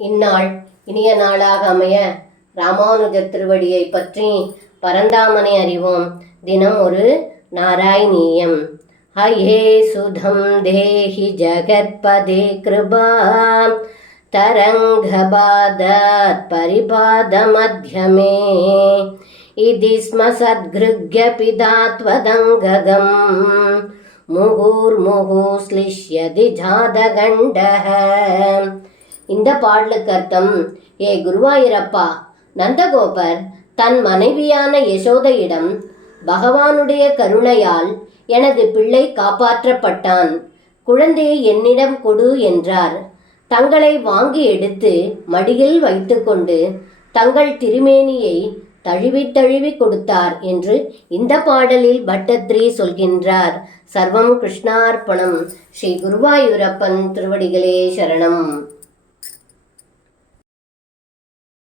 இந்நாள் இனிய நாளாக அமைய ராமானுஜர் திருவடியை பற்றி பரந்தாமனை அறிவோம். தினம் ஒரு நாராயணீயம். ஹயே சுதம் தேஹி ஜகத்பதே கிருபா தரங்கபாதாத் பரிபாத மத்யமே இதி ஸ்ம சத்கிருக்ய பிதாத்வதங்ககம் முகுர்முகு ஸ்லிஷ்யதி ஜாதகண்டஹ. இந்த பாடலுக்கு அர்த்தம்: ஏ குருவாயூரப்பா, நந்தகோபர் தன் மனைவியான யசோதையிடம் பகவானுடைய கருணையால் எனது பிள்ளை காப்பாற்றப்பட்டான், குழந்தையை என்னிடம் கொடு என்றார். தங்களை வாங்கி எடுத்து மடியில் வைத்துக்கொண்டு தங்கள் திருமேனியை தழுவி தழுவி கொடுத்தார் என்று இந்த பாடலில் பட்டத்ரி சொல்கின்றார். சர்வம் கிருஷ்ணார்ப்பணம். ஸ்ரீ குருவாயூரப்பன் திருவடிகளே சரணம்.